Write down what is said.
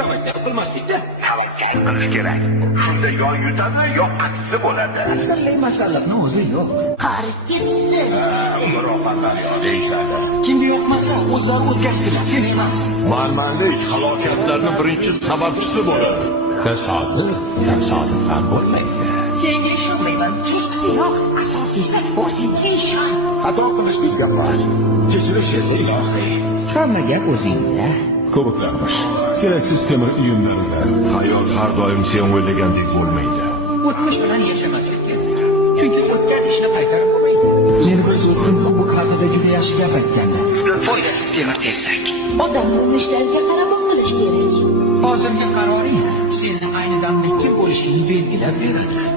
tavakkal qilmaslikda. Tavakkal qilish kerak. Shunda yo yutadi, yo aksi bo'ladi. Asalli masalliqni o'zi yo'q. Qarib ketibsiz. Umroqanlar yo deyishadi. Kimga yoqmasa, o'zlari o'zgarsinlar, sen emas. Manmanlik halokatlarning birinchi sababchisi bo'ladi. Tasodifan bo'lmaydi. Senga ishonmayman. Kechqisiyoq, asosiysi o'zingga ishon. Xato qilish bizga xos. Kechirish esa ilohiy. Hamma gap o'zingda. Ko'riklarmish. Keraksiz temir uyumlarida. Hayot har doim sen o'ylagandek bo'lmaydi. O'tmish bilan yashamaslik kerak. Chunki o'tgan ishni qaytarib bo'lmaydi. Meni bir do'stim kubok haqida juda yaxshi gap aytgandi. Foydasiz temir-tersak. Odamni urishlariga qarab qilish kerak. Hozirgi qaroring seni ayni damda kim bo'lishingni belgilab beradi.